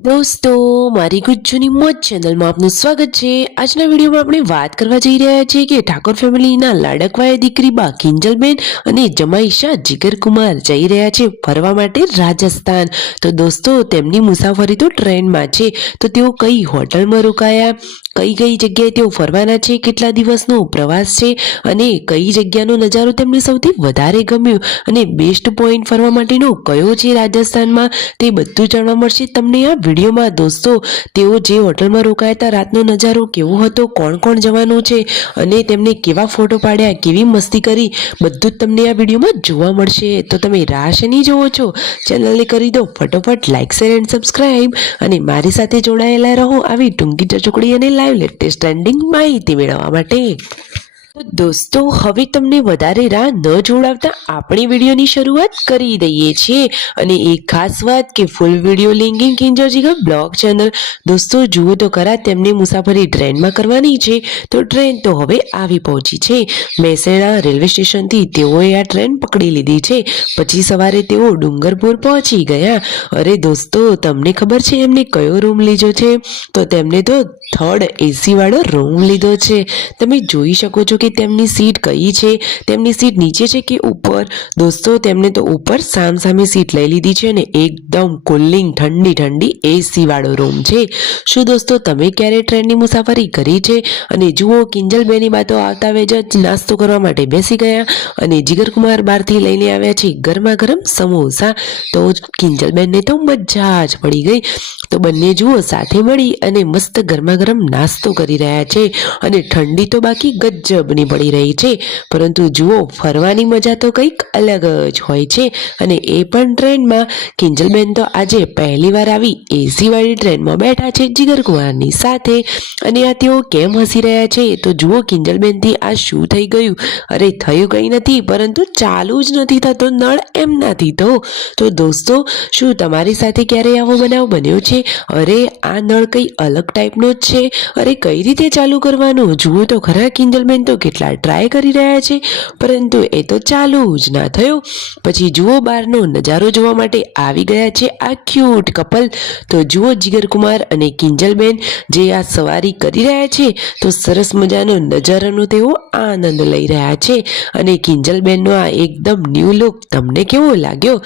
દોસ્તો, મારી ગુજ્જુની મોજ ચેનલમાં આપનું સ્વાગત છે। આજના વિડીયોમાં આપણે વાત કરવા જઈ રહ્યા છીએ કે ઠાકોર ફેમિલીના લાડકવાય દીકરી બા કિંજલબેન અને જમાઈ શાહ જીગરકુમાર જઈ રહ્યા છે ફરવા માટે રાજસ્થાન। તો દોસ્તો, તેમની મુસાફરી તો ટ્રેનમાં છે। તો તેઓ કઈ હોટલમાં રોકાયા, કઈ કઈ જગ્યાએ તેઓ ફરવાના છે, કેટલા દિવસનો પ્રવાસ છે અને કઈ જગ્યાનો નજારો તેમને સૌથી વધારે ગમ્યો અને બેસ્ટ પોઈન્ટ ફરવા માટેનો કયો છે રાજસ્થાનમાં, તે બધું જાણવા મળશે તમને આ વિડીયોમાં। દોસ્તો, તેઓ જે હોટલમાં રોકાયા હતા, રાતનો નજારો કેવો હતો, કોણ કોણ જવાનું છે અને તેમને કેવા ફોટો પાડ્યા, કેવી મસ્તી કરી, બધું જ તમને આ વિડીયોમાં જોવા મળશે। તો તમે રાહ શેની જોવો છો? ચેનલને કરી દો ફટોફટ લાઈક, શેર એન્ડ સબસ્ક્રાઇબ અને મારી સાથે જોડાયેલા રહો આવી ટૂંકી ટચુકડી અને લાઈવ લેટેસ્ટ ટ્રેન્ડિંગ માહિતી મેળવવા માટે। તો દોસ્તો, હવે તમને વધારે રાહ ન જોડાવતા આપણી વિડીયોની શરૂઆત કરી દઈએ છીએ। અને એક ખાસ વાત કે full video link in Kinjal Jigar blog channel. દોસ્તો, જુઓ તો ખરા, તેમની મુસાફરી ટ્રેનમાં કરવાની છે। તો ટ્રેન તો હવે આવી પહોંચી છે મહેસાણા રેલવે સ્ટેશનથી। તેઓએ આ ટ્રેન પકડી લીધી છે। પછી સવારે તેઓ ડુંગરપુર પહોંચી ગયા। અરે દોસ્તો, તમને ખબર છે એમને કયો રૂમ લીધો છે? તો તેમને તો થર્ડ એસી વાળો રૂમ લીધો છે। તમે જોઈ શકો છો કે તેમની સીટ કઈ છે, તેમની સીટ નીચે છે કે ઉપર? દોસ્તો, તેમને તો ઉપર સામસામે સીટ લઈ લીધી છે અને એકદમ કુલિંગ ઠંડી ઠંડી એસી વાળો રૂમ છે। શું દોસ્તો, તમે ક્યારે ટ્રેનની મુસાફરી કરી છે? અને જુઓ, કિંજલબેની બા તો આવતા વેજ જ નાસ્તો કરવા માટે બેસી ગયા અને જીગરકુમાર બહારથી લઈને આવ્યા છે ગરમા ગરમ સમોસા। તો કિંજલબેનને તો મજા જ પડી ગઈ। તો બંને જુઓ સાથે મળી અને મસ્ત ગરમા ગરમ નાસ્તો કરી રહ્યા છે અને ઠંડી તો બાકી ગજબની પડી રહી છે। પરંતુ જુઓ, ફરવાની મજા તો કંઈક અલગ જ હોય છે અને એ પણ ટ્રેનમાં। કિંજલબેન તો આજે પહેલી વાર આવી એસી વાળી ટ્રેનમાં બેઠા છે જીગરકુમારની સાથે। અને આ તેઓ કેમ હસી રહ્યા છે? તો જુઓ, કિંજલબેનથી આ શું થઈ ગયું? અરે થયું કંઈ નથી, પરંતુ ચાલુ જ નથી થતો નળ એમનાથી તો દોસ્તો, શું તમારી સાથે ક્યારેય આવો બનાવ બન્યો છે? અરે આ નળ કંઈ અલગ ટાઈપનો જ છે। અરે કઈ રીતે ચાલુ કરવાનું? જુઓ તો ખરા, કિંજલબેન તો કેટલા ટ્રાય કરી રહ્યા છે, પરંતુ એ તો ચાલુ જ ના થયો। પછી જુઓ, બહારનો નજારો જોવા માટે આવી ગયા છે આ ક્યુટ કપલ। તો જુઓ, જીગરકુમાર અને કિંજલબેન જે આ સવારી કરી રહ્યા છે, તો સરસ મજાનો નજારાનો તેઓ આનંદ લઈ રહ્યા છે। અને કિંજલબેનનો આ એકદમ ન્યૂ લુક તમને કેવો લાગ્યો?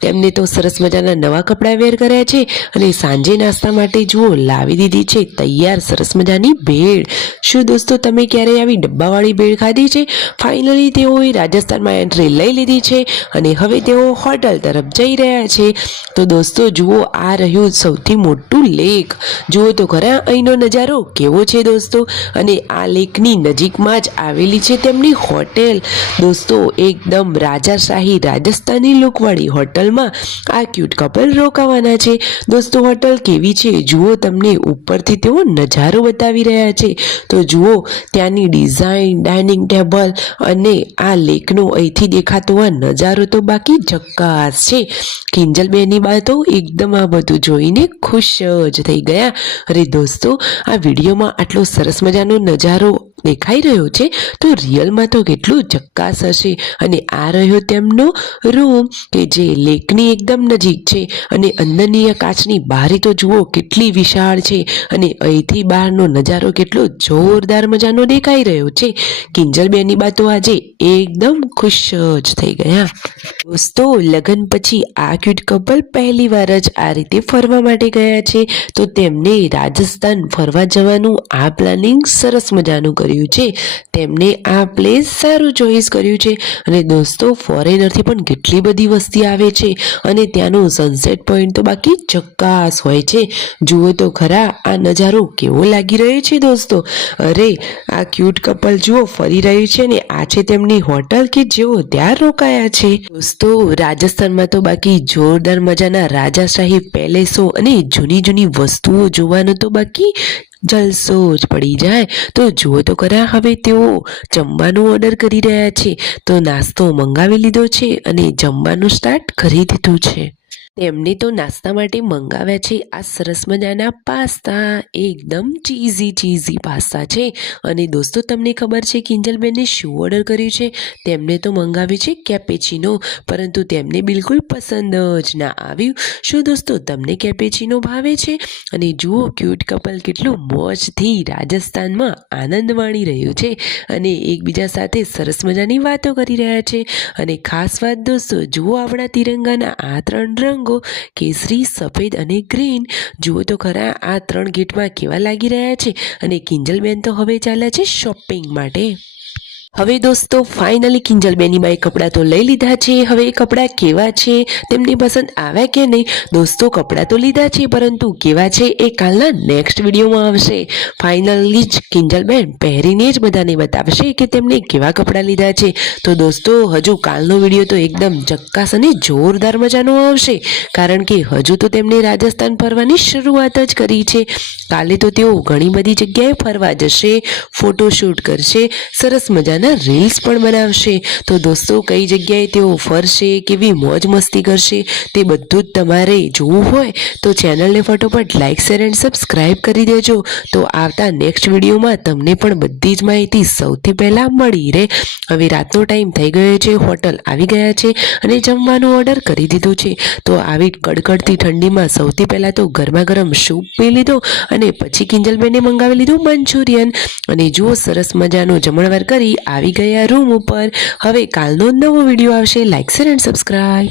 તેમને તો સરસ મજાના નવા કપડાં વેર કર્યા છે અને સાંજે નાસ્તા માટે જુઓ લાવી દીધી છે તૈયાર સરસ મજાની ભેળ। શું દોસ્તો, તમે ક્યારે આવી ડબ્બાવાળી ભેળ ખાધી છે? ફાઇનલી તેઓએ રાજસ્થાનમાં એન્ટ્રી લઈ લીધી છે અને હવે તેઓ હોટલ તરફ જઈ રહ્યા છે। તો દોસ્તો જુઓ, આ રહ્યું સૌથી મોટું લેક। જુઓ તો ખરા, અહીંનો નજારો કેવો છે દોસ્તો। અને આ લેકની નજીકમાં જ આવેલી છે તેમની હોટેલ। દોસ્તો, એકદમ રાજાશાહી રાજસ્થાની લુકવાળી હોટલમાં આ ક્યુટ કપલ રોકાવાના છે। દોસ્તો, હોટલ કેવી છે જુઓ, તમને ઉપરથી તેઓ નજારો બતાવી રહ્યા છે। તો જુઓ, ત્યાંની ડિઝાઇન, ડાઇનિંગ ટેબલ અને આ લેકનો અહીંથી દેખાતો આ નજારો તો બાકી ઝક્કાસ છે। કિંજલબેનની બા તો એકદમ આ બધું જોઈને ખુશ જ થઈ ગયા। અરે દોસ્તો, આ વિડીયોમાં આટલો સરસ મજાનો નજારો દેખાઈ રહ્યો છે, તો રિયલમાં તો કેટલું ઝક્કાસ હશે। અને આ રહ્યો તેમનો રૂમ કે જે લેકની એકદમ નજીક છે અને અંદરની આ કાચની બારી તો જુઓ કેટલી વિશાળ છે અને અહીંથી બહારનો નજારો કેટલો જોરદાર મજાનો દેખાઈ રહ્યો છે। કિંજલબેનની બા તો આજે એકદમ ખુશ જ થઈ ગયા। દોસ્તો, લગ્ન પછી આ ક્યુટ કપલ પહેલી વાર જ આ રીતે ફરવા માટે ગયા છે। તો તેમને રાજસ્થાન ફરવા જવાનું આ પ્લાનિંગ સરસ મજાનું કર્યું છે। તેમને આ પ્લેસ સારું ચોઈસ કર્યું છે અને દોસ્તો, ફોરેનરથી પણ કેટલી બધી વસ્તી આવે છે અને ત્યાંનો સનસેટ પોઈન્ટ તો બાકી ઝક્કાસ હોય છે। જુઓ તો ખરા, આ નજારો કેવો લાગી રહ્યો છે દોસ્તો। અરે આ ક્યુટ કપલ જુઓ ફરી રહ્યું છે ને આ છે તેમની હોટલ કે જેઓ ત્યાં રોકાયા છે। દોસ્તો, રાજસ્થાનમાં તો બાકી જોરદાર મજાના રાજાશાહી પેલેસો અને જૂની જૂની વસ્તુઓ જોવાનો તો બાકી જલસો જ પડી જાય। તો જુઓ તો ખરા, હવે તેઓ જમવાનું ઓર્ડર કરી રહ્યા છે। તો નાસ્તો મંગાવી લીધો છે અને જમવાનું સ્ટાર્ટ કરી દીધું છે। તેમને તો નાસ્તા માટે મંગાવ્યા છે આ સરસ મજાના પાસ્તા, એકદમ ચીઝી પાસ્તા છે. અને દોસ્તો તમને ખબર છે કિંજલબેને શું ઓર્ડર કર્યું છે? તેમને તો મંગાવ્યું છે કેપેચીનો, પરંતુ તેમને બિલકુલ પસંદ જ ના આવ્યું. શું દોસ્તો તમને કેપેચીનો ભાવે છે? અને જુઓ ક્યુટ કપલ કેટલું મોજથી રાજસ્થાનમાં આનંદ માણી રહ્યું છે અને એકબીજા સાથે સરસ મજાની વાતો કરી રહ્યા છે. અને ખાસ વાત દોસ્તો, જુઓ આપણા તિરંગાના આ 3 રંગો, કેસરી, સફેદ અને ગ્રીન. જુઓ તો ખરા આ 3 ગેટમાં કેવા લાગી રહ્યા છે. અને કિંજલબેન તો હવે ચાલ્યા છે શોપિંગ માટે. હવે દોસ્તો ફાઇનલી કિંજલબેની બાઈ કપડાં તો લઈ લીધા છે. હવે એ કપડાં કેવા છે, તેમની પસંદ આવ્યા કે નહીં? દોસ્તો કપડાં તો લીધા છે, પરંતુ કેવા છે એ કાલના નેક્સ્ટ વિડીયોમાં આવશે. ફાઇનલી જ કિંજલબેન પહેરીને જ બધાને બતાવશે કે તેમને કેવા કપડાં લીધા છે. તો દોસ્તો હજુ કાલનો વિડીયો તો એકદમ ચક્કાસ અને જોરદાર મજાનો આવશે, કારણ કે હજુ તો તેમણે રાજસ્થાન ફરવાની શરૂઆત જ કરી છે. કાલે તો તેઓ ઘણી બધી જગ્યાએ ફરવા જશે, ફોટોશૂટ કરશે, સરસ મજાના રીલ્સ પણ બનાવશે. તો દોસ્તો કઈ જગ્યાએ તેઓ ફરશે, કેવી મોજ મસ્તી કરશે, તે બધું જ તમારે જોવું હોય તો ચેનલને ફટોફટ લાઈક, શેર એન્ડ સબસ્ક્રાઇબ કરી દેજો. તો આવતા નેક્સ્ટ વિડીયોમાં તમને પણ બધી જ માહિતી સૌથી પહેલાં મળી રહે. હવે રાતનો ટાઈમ થઈ ગયો છે, હોટલ આવી ગયા છે અને જમવાનું ઓર્ડર કરી દીધું છે. તો આવી કડકડતી ઠંડીમાં સૌથી પહેલાં તો ગરમા ગરમ સૂપ પી લીધો અને પછી કિંજલબેને મંગાવી લીધું મંચુરિયન. અને જુઓ સરસ મજાનું જમણવાર કરી આવી ગયા રૂમ ઉપર. હવે કાલનો નવો વિડીયો આવશે. Like, share and subscribe.